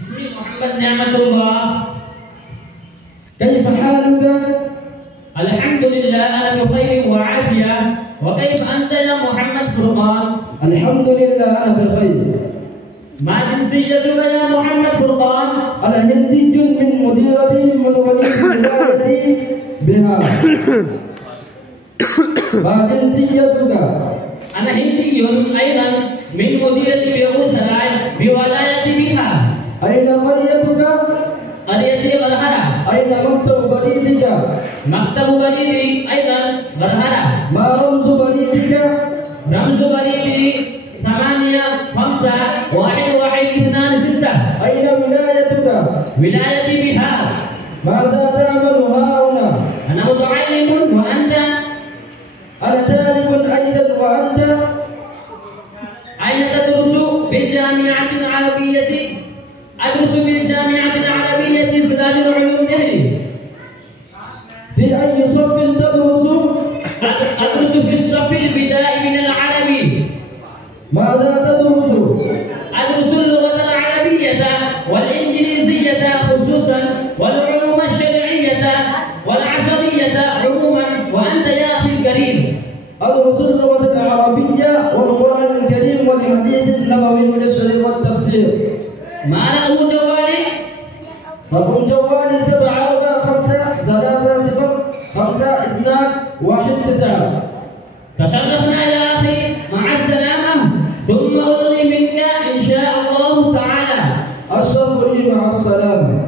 اسمي محمد نعمة الله. كيف حالك؟ الحمد لله أنا بخير وعافية. وكيف أنت يا محمد فرقان؟ الحمد لله أنا بخير. ما جنسيتك يا محمد فرقان؟ أنا هندي من مديرتي من وليتي بها. ما جنسيتك؟ أنا هندي أيضا من مديرة بيروسراي بولاية بها. أين قريتك؟ قريتي برهرة. أين مكتب بريدك؟ مكتب بريدي أيضا برهرة. ما رمز بريدك؟ رمز بريدي 8 5 1 1 2 6. أين ولايتك؟ ولايتي بها. ماذا تعمل ها هنا؟ أنا متعلم وأنت؟ أنا طالب أيضا وأنت؟ أين تدرس؟ بالجامعة العربية. أدرس بالجامعة العربية سلال العلوم دهلي. في أي صف تدرس؟ أدرس في الصف البدائي من العربي. ماذا تدرس؟ أدرس اللغة العربية والإنجليزية خصوصا والعلوم الشرعية والعصرية عموما. وأنت يا أخي الكريم؟ أدرس اللغة العربية والقرآن الكريم والحديث النبوي والشرع والتفسير. ما رقم جوالي؟ رقم جوالي 745305219. تشرفنا يا أخي، مع السلامة. ثم أرضي منك إن شاء الله تعالى. الشكر مع السلامة.